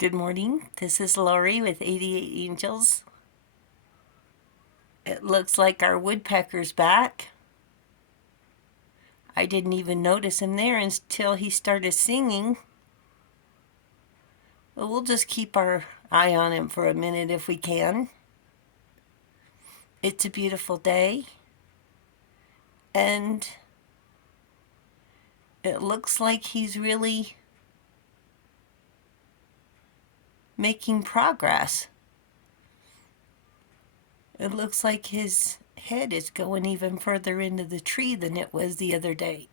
Good morning. This is Lori with 88 Angels. It looks like our woodpecker's back. I didn't even notice him there until he started singing. But we'll just keep our eye on him for a minute if we can. It's a beautiful day. And it looks like he's really making progress. It looks like his head is going even further into the tree than it was the other day.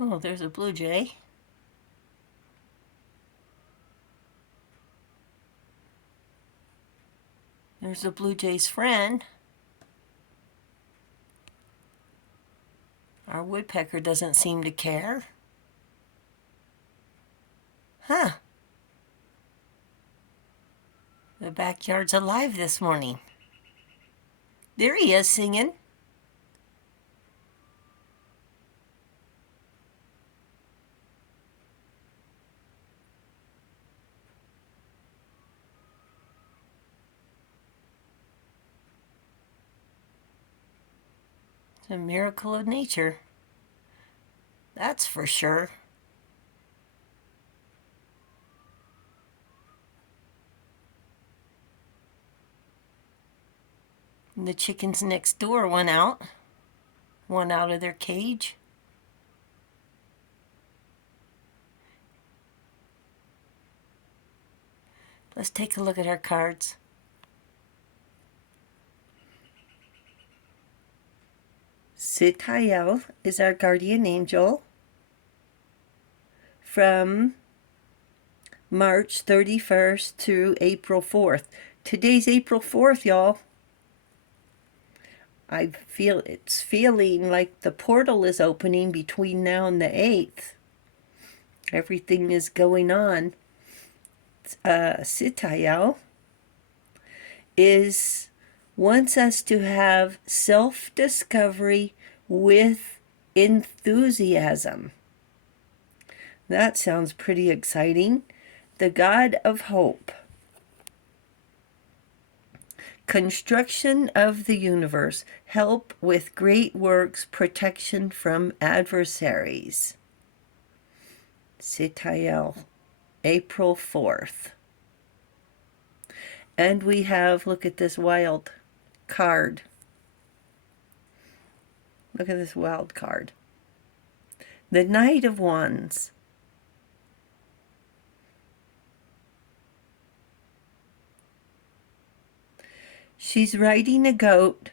Oh, there's a blue jay. There's a blue jay's friend. Our woodpecker doesn't seem to care. Huh. The backyard's alive this morning. There he is singing. It's a miracle of nature. That's for sure. And the chickens next door went out of their cage. Let's take a look at our cards. Sitael is our guardian angel from March 31st through April 4th. Today's April 4th, y'all. It's feeling like the portal is opening between now and the 8th. Everything is going on. Sitael wants us to have self-discovery with enthusiasm. That sounds pretty exciting. The God of hope. Construction of the universe. Help with great works. Protection from adversaries. Sitael, April 4th. And we have, look at this wild card. Look at this wild card. The Knight of Wands. She's riding a goat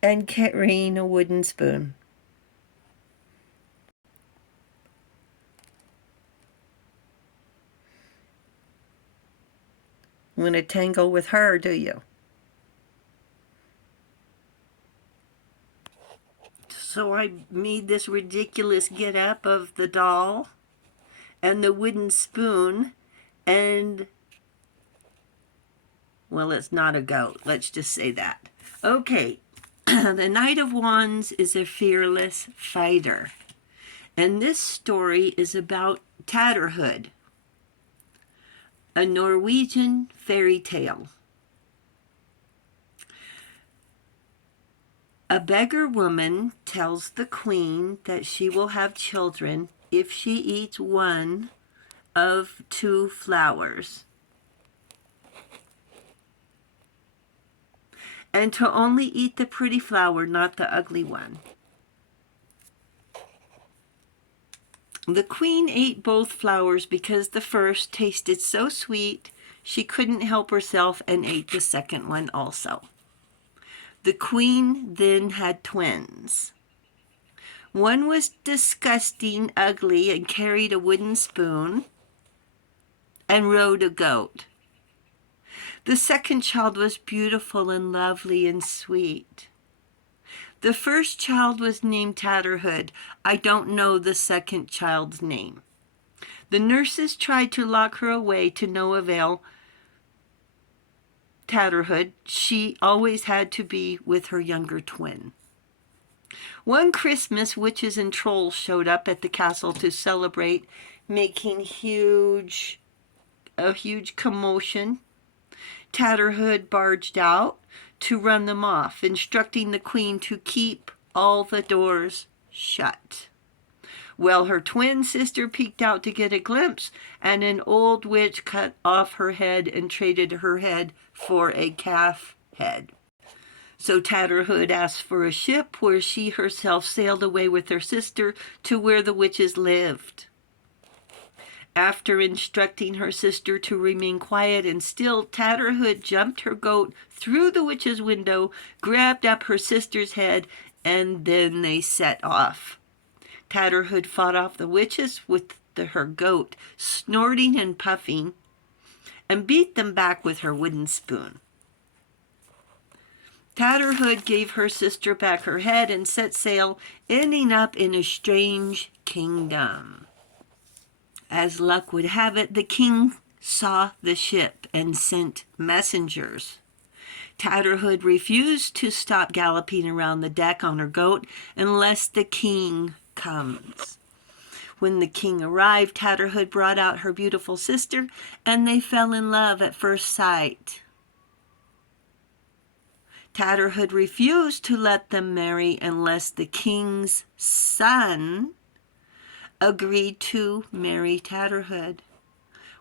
and carrying a wooden spoon. You want to tangle with her, do you? So I made this ridiculous get-up of the doll and the wooden spoon, and, well, it's not a goat. Let's just say that. Okay, the Knight of Wands is a fearless fighter. And this story is about Tatterhood, a Norwegian fairy tale. A beggar woman tells the queen that she will have children if she eats one of two flowers, and to only eat the pretty flower, not the ugly one. The queen ate both flowers because the first tasted so sweet she couldn't help herself and ate the second one also. The queen then had twins. One was disgusting, ugly, and carried a wooden spoon and rode a goat. The second child was beautiful and lovely and sweet. The first child was named Tatterhood. I don't know the second child's name. The nurses tried to lock her away to no avail. Tatterhood, she always had to be with her younger twin. One Christmas, witches and trolls showed up at the castle to celebrate, making a huge commotion. Tatterhood barged out to run them off, instructing the queen to keep all the doors shut. Well, her twin sister peeked out to get a glimpse, and an old witch cut off her head and traded her head for a calf head. So Tatterhood asked for a ship where she herself sailed away with her sister to where the witches lived. After instructing her sister to remain quiet and still, Tatterhood jumped her goat through the witch's window, grabbed up her sister's head, and then they set off. Tatterhood fought off the witches with her goat, snorting and puffing, and beat them back with her wooden spoon. Tatterhood gave her sister back her head and set sail, ending up in a strange kingdom. As luck would have it, the king saw the ship and sent messengers. Tatterhood refused to stop galloping around the deck on her goat unless the king comes. When the king arrived, Tatterhood brought out her beautiful sister, and they fell in love at first sight. Tatterhood refused to let them marry unless the king's son agreed to marry Tatterhood,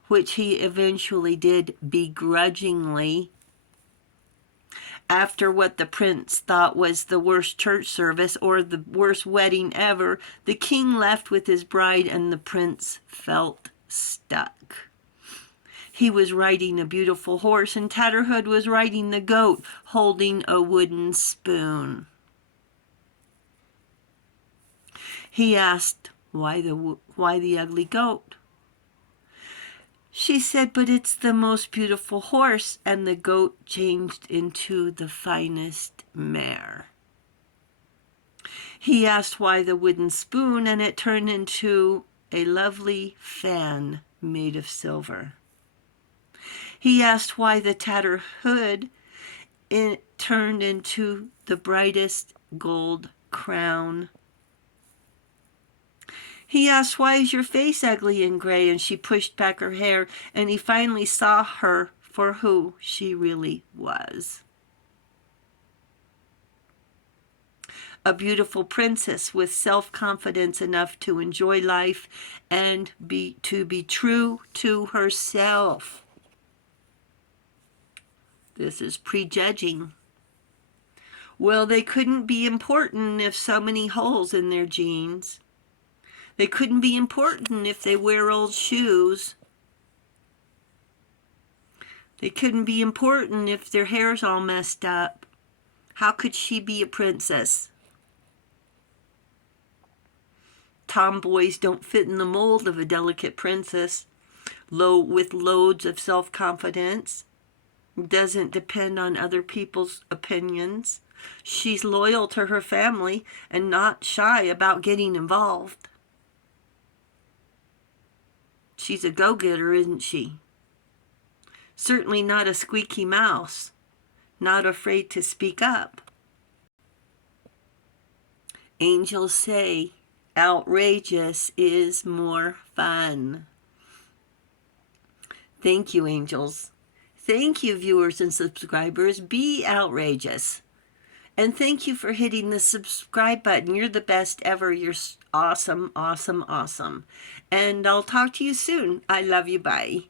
which he eventually did begrudgingly. After what the prince thought was the worst church service or the worst wedding ever, the king left with his bride and the prince felt stuck. He was riding a beautiful horse and Tatterhood was riding the goat, holding a wooden spoon. He asked, why the ugly goat? She said, but it's the most beautiful horse, and the goat changed into the finest mare. He asked why the wooden spoon, and it turned into a lovely fan made of silver. He asked why the Tatterhood turned into the brightest gold crown. He asked, why is your face ugly and gray? And she pushed back her hair, and he finally saw her for who she really was. A beautiful princess with self-confidence enough to enjoy life and to be true to herself. This is prejudging. Well, they couldn't be important if so many holes in their jeans. They couldn't be important if they wear old shoes. They couldn't be important if their hair's all messed up. How could she be a princess? Tomboys don't fit in the mold of a delicate princess, with loads of self-confidence. Doesn't depend on other people's opinions. She's loyal to her family and not shy about getting involved. She's a go-getter, isn't she? Certainly not a squeaky mouse, not afraid to speak up. Angels say outrageous is more fun. Thank you, angels. Thank you, viewers and subscribers. Be outrageous. And thank you for hitting the subscribe button. You're the best ever. You're awesome, awesome, awesome. And I'll talk to you soon. I love you. Bye.